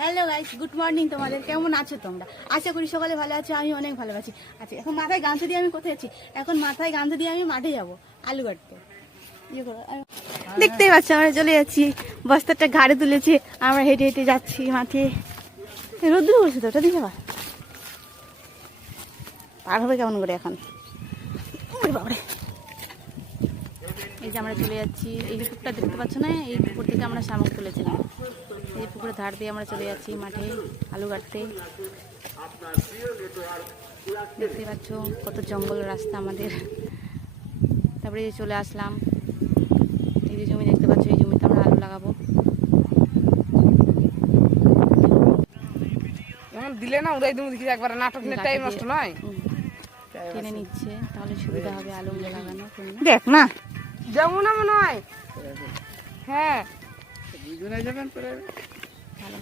Hello guys, good morning. তোমাদের কেমন আছো তোমরা? আশা করি সকালে ভালো আছো, আমি অনেক ভালো আছি। আচ্ছা, এখন মাথায় গামছা দিয়ে আমি কোথায় আছি? এখন মাথায় গামছা দিয়ে আমি মাঠে যাব আলু কাটতে। দেখতেই পাচ্ছ, আমরা চলে যাচ্ছি, বস্তাটা ঘাড়ে তুলেছি, আমরা হেঁটে হেঁটে যাচ্ছি মাঠে। রোদ্দুর পড়ছে তো, ওটা দিয়ে যাবা পার হবে কেমন করে এখন? বাবারে, এই যে আমরা চলে যাচ্ছি, এই পুকুরটা দেখতে পাচ্ছ না? এই পুকুর থেকে আমরা শামুক তুলেছিলাম। এই পুকুরের ধার দিয়ে আমরা চলে যাচ্ছি মাঠে আলু কাটতে। দেখতে পাচ্ছ কত জঙ্গল রাস্তা আমাদের। তারপরে চলে আসলাম, এই যে জমি দেখতে পাচ্ছ, এই জমিতে আমরা আলু লাগাবো। দিলে না উড়াই তুমি দেখি একবার নাটক টাইম নষ্ট নয়। টেনে নিচ্ছে, তাহলে সুবিধা হবে আলুগুলো লাগানো। দেখ না যেমন মনে হয়। হ্যাঁ,